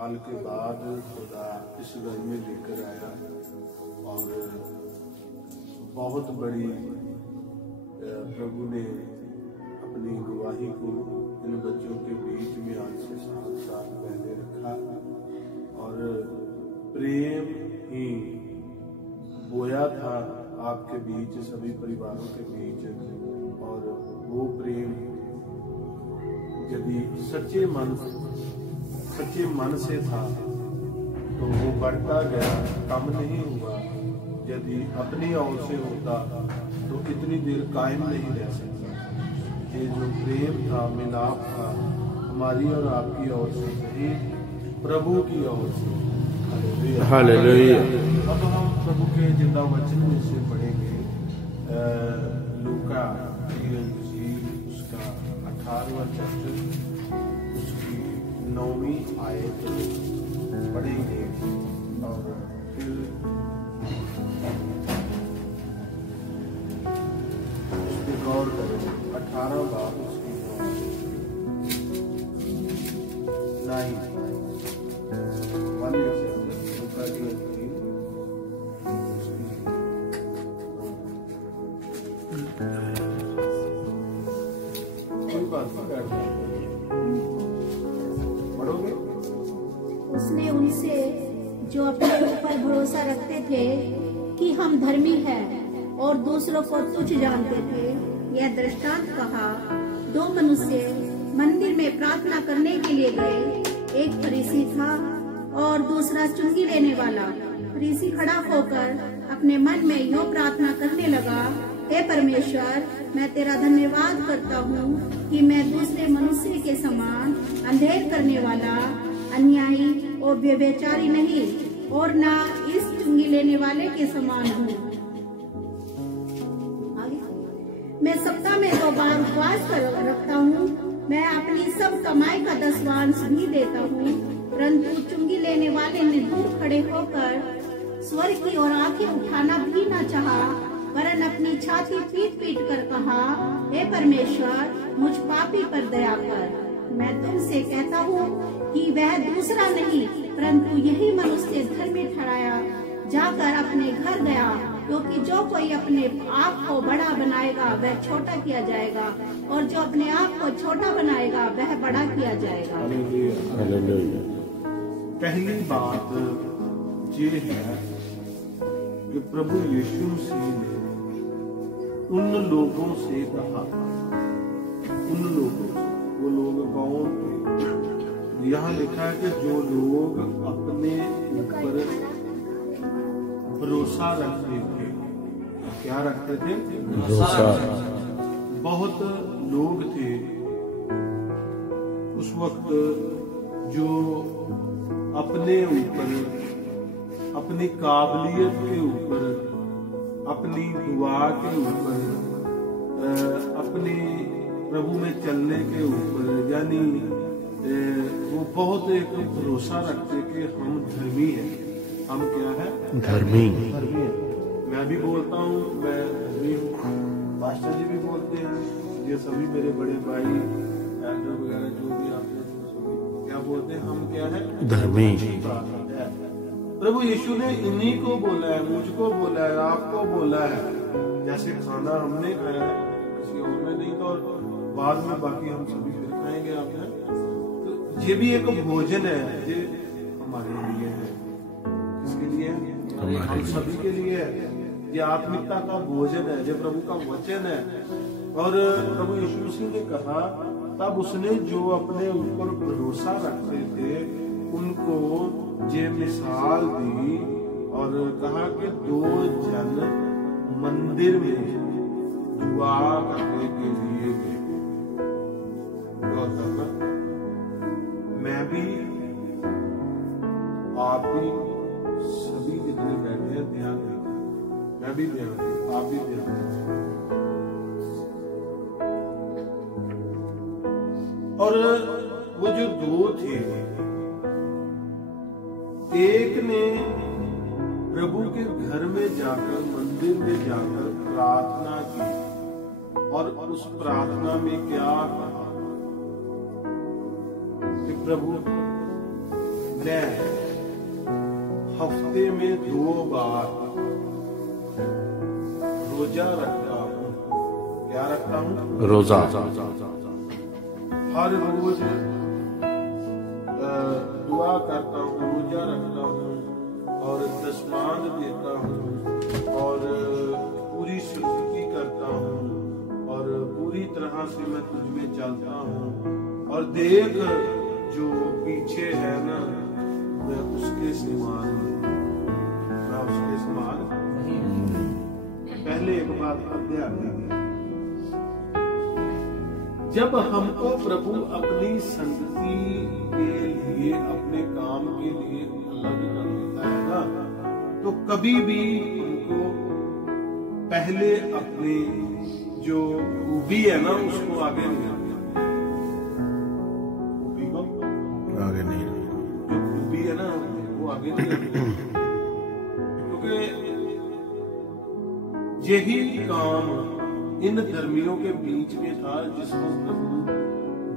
हाल के बाद खुदा इस घर में लेकर आया और बहुत बड़ी प्रभु ने अपनी गवाही को इन बच्चों के बीच में आज से 7 साल पहले रखा और प्रेम ही बोया था आपके बीच, सभी परिवारों के बीच। और वो प्रेम यदि सच्चे मन से था तो वो बढ़ता गया, कम नहीं हुआ। यदि अपनी ओर से होता तो इतनी देर कायम नहीं रह सकता। ये जो प्रेम था, मिलाप था, हमारी और आपकी ओर से नहीं, प्रभु की ओर से। हालेलुया। अब हम प्रभु के जिंदा वचन में से पढ़ेंगे लूका उसका 18वां चैप्टर, उसकी 9वीं आयत पढ़ेंगे और फिर उस पर गौर करेंगे। 18 बाब उसकी 9 उसने उनसे जो अपने ऊपर भरोसा रखते थे कि हम धर्मी हैं और दूसरों को तुच्छ जानते थे, यह दृष्टांत कहा। 2 मनुष्य मंदिर में प्रार्थना करने के लिए गए। एक फरीसी था और दूसरा चुंगी लेने वाला। फरीसी खड़ा होकर अपने मन में यो प्रार्थना करने लगा, हे परमेश्वर, मैं तेरा धन्यवाद करता हूँ कि मैं दूसरे मनुष्य के समान अंधेर करने वाला, अन्यायी और व्यभिचारी नहीं, और ना इस चुंगी लेने वाले के समान हूँ। मैं सप्ताह में 2 बार उपवास कर रखता हूँ। मैं अपनी सब कमाई का 10वांश भी देता हूँ। परंतु चुंगी लेने वाले ने दूर खड़े होकर स्वर्ग की ओर आंखें उठाना भी न चाहा, वरन अपनी छाती पीट पीट कर कहा, हे परमेश्वर, मुझ पापी पर दया कर। मैं तुमसे कहता हूँ कि वह दूसरा नहीं, परंतु यही मनुष्य धर्मी ठहराया जाकर अपने घर गया, क्योंकि जो कोई अपने आप को बड़ा बनाएगा वह छोटा किया जाएगा, और जो अपने आप को छोटा बनाएगा वह बड़ा किया जाएगा। पहली बात ये है कि प्रभु यीशु मसीह ने उन लोगों से कहा, उन लोगों से, वो लोग कौन थे? यहाँ लिखा है कि जो लोग अपने ऊपर भरोसा रखते थे। क्या रखते थे? भरोसा। बहुत लोग थे उस वक्त जो अपने ऊपर, अपनी काबिलियत के ऊपर, अपनी दुआ के ऊपर, अपने प्रभु में चलने के ऊपर, यानी वो बहुत एक भरोसा रखते कि हम धर्मी हैं। हम क्या है? धर्मी। धर्मी है। मैं भी बोलता हूँ मैं धर्मी हूँ, पास्टर जी भी बोलते हैं, ये सभी मेरे बड़े भाई एल्डर वगैरह जो भी आपने क्या बोलते हैं, हम क्या है? धर्मी। प्रभु यीशु ने इन्हीं को बोला है, मुझको बोला है, आपको बोला है। जैसे खाना हमने खाया है, किसी और ने नहीं, तो बाद में बाकी हम सभी फिर खाएंगे। आपने तो ये भी एक भोजन है, ये हमारे लिए है। किसके लिए है? हम सभी के लिए है। ये आत्मिकता का भोजन है, ये प्रभु का वचन है। और प्रभु यीशु मसीह ने कहा, तब उसने जो अपने ऊपर भरोसा रखते थे उनको ये मिसाल दी और कहा कि 2 जन मंदिर में दुआ करने के लिए गए। मैं भी, आप भी, सभी जितने बैठे हैं ध्यान दें, मैं भी ध्यान दें, आप भी ध्यान दें। और वो जो 2 थे, एक ने प्रभु के घर में जाकर, मंदिर में जाकर प्रार्थना की और उस प्रार्थना में क्या कहा कि प्रभु मैं हफ्ते में 2 बार रोजा रखता हूँ। क्या रखता हूँ? रोजा। हर रोज दुआ करता हूँ, रोजा रखता हूँ और दशमांद देता हूँ और पूरी शुद्धि करता हूँ और पूरी तरह से मैं तुझ में चलता हूँ। और देख जो पीछे है ना, मैं उसके समान हूँ, मैं उसके समान पहले एक बात पर ध्यान दीजिए, जब हमको प्रभु अपनी संगति के लिए, अपने काम के लिए अलग कर देता है ना, तो कभी भी उनको पहले अपने जो खूबी है ना उसको आगे नहीं रखना। खूबी को आगे नहीं, जो खूबी है ना वो आगे नहीं रखना, क्योंकि यही काम इन धर्मियों के बीच में था जिसको प्रभु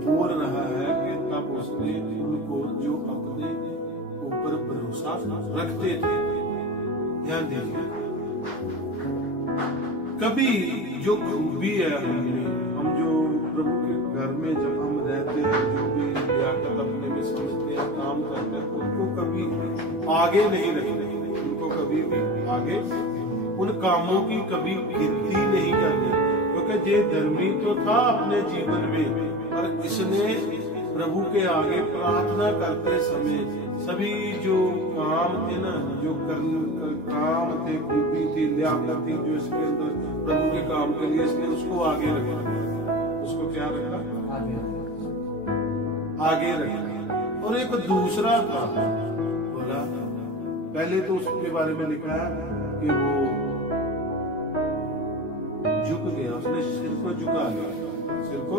बोल रहा है कि तब उसने उनको जो अपने ऊपर भरोसा रखते थे, ध्यान दीजिए, कभी जो खूबी है हम जो प्रभु के घर में जब हम रहते हैं, जो भी लियाकत अपने में समझते हैं, काम करते हैं, उनको कभी आगे नहीं रखते, उनको कभी भी आगे उन कामों की कभी गिनती नहीं करनी, क्योंकि ये धर्मी तो था अपने जीवन में, पर इसने प्रभु के आगे प्रार्थना करते समय सभी जो काम थे ना, जो काम थे, खूबी थी, लियाकत थी जो इसके अंदर प्रभु के काम के लिए, इसने उसको आगे रखा। उसको क्या रखा? आगे रखा। और एक दूसरा था, बोला पहले तो उसके बारे में लिखा है कि वो झुक गया, उसने सिर को झुका लिया, सिर को